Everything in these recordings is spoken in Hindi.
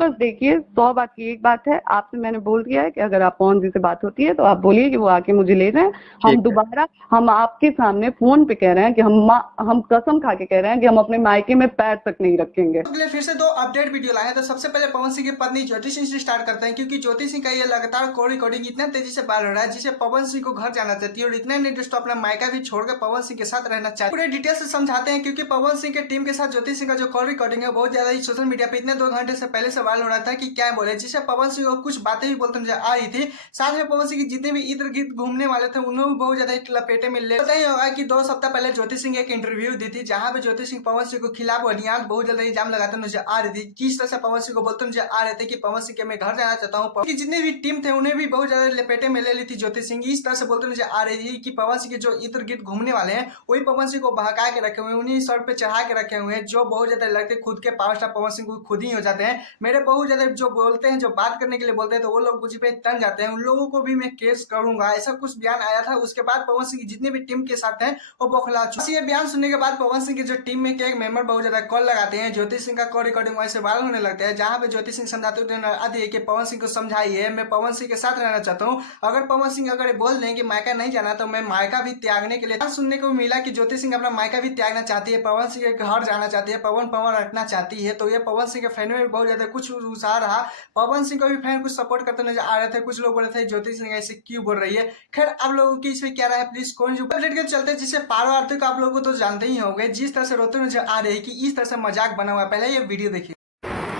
बस देखिए 100 बात की एक बात है, आपसे मैंने बोल दिया है कि अगर आप पवन जी से बात होती है तो आप बोलिए कि वो आके मुझे ले जाएं। हम ठीक है। दोबारा हम आपके सामने फोन पे कह रहे हैं कि हम कसम खा के कह रहे हैं कि हम अपने मायके में पैर तक नहीं रखेंगे। अगले फिर से 2 अपडेट वीडियो लाए हैं। तो सबसे पहले पवन सिंह की पत्नी ज्योति सिंह से स्टार्ट करते हैं, क्योंकि ज्योति सिंह का ये लगातार कॉल रिकॉर्डिंग इतना तेजी से वायरल हो रहा है जिसे पवन सिंह को घर जाना चाहती है और इतने नहीं दोस्तों अपना मायका भी छोड़कर पवन सिंह के साथ रहना चाहती है। पूरे डिटेल से समझाते हैं, क्योंकि पवन सिंह के टीम के साथ ज्योति सिंह का जो कॉल रिकॉर्डिंग है बहुत ज्यादा ही सोशल मीडिया पे इतने 2 घंटे से पहले से वायरल हो रहा था कि क्या बोले, जिसे पवन सिंह को कुछ बातें भी बोलते नजर आ रही थी। साथ में पवन सिंह की जितने भी इर्द गिर्द घूमने वाले थे उन्हें भी बहुत ज्यादा लपेटे में ले। पता ही होगा कि 2 सप्ताह पहले ज्योति सिंह एक इंटरव्यू दी थी, जहां पे ज्योति सिंह पवन सिंह को खिलाफ बनियान बहुत ज्यादा इल्जाम लगाते नजर आ रही थी। किस तरह से पवन सिंह को बोलते नजर आ रहे थे कि पवन सिंह के मैं घर जाना चाहता हूँ। जितने भी टीम थे उन्हें भी बहुत ज्यादा लपेटे में ले ली थी ज्योति सिंह। इस तरह से बोलते नजर आ रही थी कि पवन सिंह के जो इर्द गिर्द घूमने वाले हैं वही पवन सिंह को बहका के रखे हुए हैं, उन्हीं सर पे चढ़ा के रखे हुए हैं, जो बहुत ज्यादा लगते खुद के पावर स्टार पवन सिंह को खुद ही हो जाते हैं। मेरे बहुत ज्यादा जो बोलते हैं, जो बात करने के लिए बोलते हैं तो वो लोग मुझ पे तन जाते हैं, उन लोगों को भी मैं केस करूंगा, ऐसा कुछ बयान आया था। उसके बाद पवन सिंह की जितने भी टीम के साथ हैं वो बौखला चुके। ये बयान सुनने के बाद पवन सिंह की जो टीम में के एक मेंबर बहुत ज्यादा कॉल लगाते हैं, ज्योति सिंह का कॉल रिकॉर्डिंग वैसे वायरल होने लगता है, जहां पे ज्योति सिंह समझाते हुए कि पवन सिंह को समझाइए, मैं पवन सिंह के साथ रहना चाहता हूँ। अगर पवन सिंह अगर बोल दें कि मायका नहीं जाना तो मैं मायका भी त्यागने के लिए। सुनने को मिला कि ज्योति सिंह अपना मायका भी त्यागना चाहती है, पवन सिंह के घर जाना चाहती है, पवन पवन रखना चाहती है। तो ये पवन सिंह के फैन में भी बहुत ज्यादा कुछ उत्साह रहा। पवन सिंह को भी फैन कुछ सपोर्ट करते नजर आ रहे थे, कुछ लोग बोल रहे थे ज्योति सिंह ऐसे क्यों बोल रही है। खैर आप लोगों की इसमें क्या राय है प्लीज कौन जो अपडेट के चलते, जिससे पारो आरती को आप लोगों को तो जानते ही होंगे, जिस तरह से रोते नजर आ रहे हैं कि इस तरह से मजाक बना हुआ है। पहले ये वीडियो देखिए।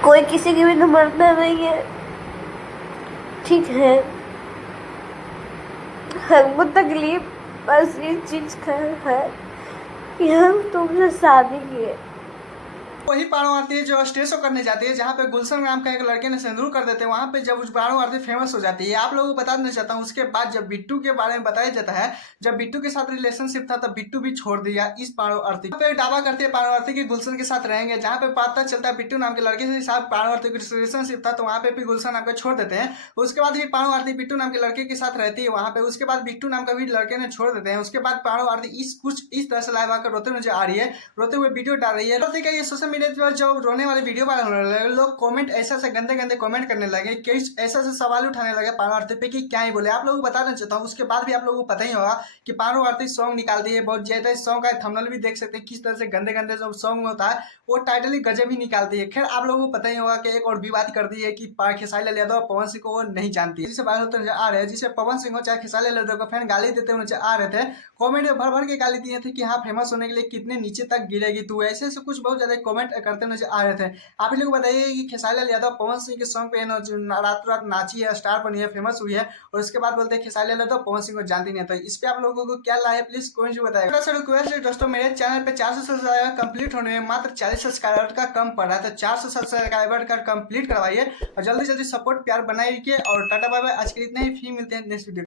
कोई किसी की भी तो मरना नहीं है, ठीक है। हमको तकलीफ बस इस चीज का है कि हम तुमसे शादी किए। वही पारो आरती है जो स्टेज शो करने जाती है, जहाँ पे गुलशन नाम का एक लड़के ने सिंदूर कर देते हैं। वहां पे जब उस पारो आरती फेमस हो जाती है, आप लोगों को बता देना चाहता हूँ। उसके बाद जब बिट्टू के बारे में बताया जाता है, जब बिट्टू के साथ रिलेशनशिप था तब बिट्टू भी छोड़ दिया इस पारो आरती पे। दावा करते हैं पारो आरती की गुलशन के साथ रहेंगे, जहाँ पे पता चलता है बिट्टू नाम के लड़के से साथ पारो आरती का रिलेशनशिप था, तो वहाँ पे भी गुलशन नाम का छोड़ देते हैं। उसके बाद भी पारो आरती बिट्टू नाम के लड़के के साथ रहती है वहाँ पे। उसके बाद बिट्टू नाम का भी लड़के ने छोड़ देते हैं। उसके बाद पारो आरती कुछ इस तरह से लाइव आकर रोते नजर आ रही है, रोते हुए वीडियो डाल रही है। आरती का ये सोशल मीडिया पर जो रोने वाले वीडियो वायरल होने लगे, लोग कमेंट ऐसा से गंदे गंदे कमेंट करने लगे, ऐसा से सवाल उठाने लगे पारो आरती पे कि क्या ही बोले। आप लोगों को बताना चाहता हूँ। उसके बाद भी आप लोगों को पता ही होगा कि पारो आरती सॉन्ग निकालती है बहुत ज्यादा। इस सॉन्ग का थंबनेल भी देख सकते हैं, किस तरह से गंदे गंदे जो सॉन्ग होता है वो टाइटल ही गजब ही निकालती है। खैर आप लोगों को पता ही होगा कि एक और विवाद कर दी है कि खेसारी लाल यादव पवन सिंह को वो नहीं जानती, जिसे वायरल होते नजर आ रहे हैं, जिसे पवन सिंह हो चाहे खेसारी लाल यादव का फैन गाली देते हुए नजर आ रहे थे। कमेंट में भर भर के गाली दिए थे कि हाँ फेमस होने के लिए कितने नीचे तक गिरेगी तू, ऐसे ऐसे कुछ बहुत ज्यादा कमेंट करते नजर आ रहे थे। आप लोग बताइए कि खेसारी लाल यादव पवन सिंह के सॉन्ग पे रात रात नाची है, स्टार बनी है, फेमस हुई है, और उसके बाद बोलते हैं खेसारी लाल यादव पवन सिंह को जानती नहीं। तो इस पे आप लोगों को क्या राय है प्लीज कमेंट में बताइए। रिक्वेस्ट है दोस्तों, मेरे चैनल पे 400 सब्सक्राइबर कंप्लीट होने में मात्र 40 सब्सक्राइबर का कम पड़ रहा है, तो 400 सब्सक्राइबर का कंप्लीट करवाइए और जल्दी जल्दी सपोर्ट प्यार बनाइए। और टाटा बाय बाय, आज के लिए इतना ही, फिर मिलते हैं नेक्स्ट वीडियो।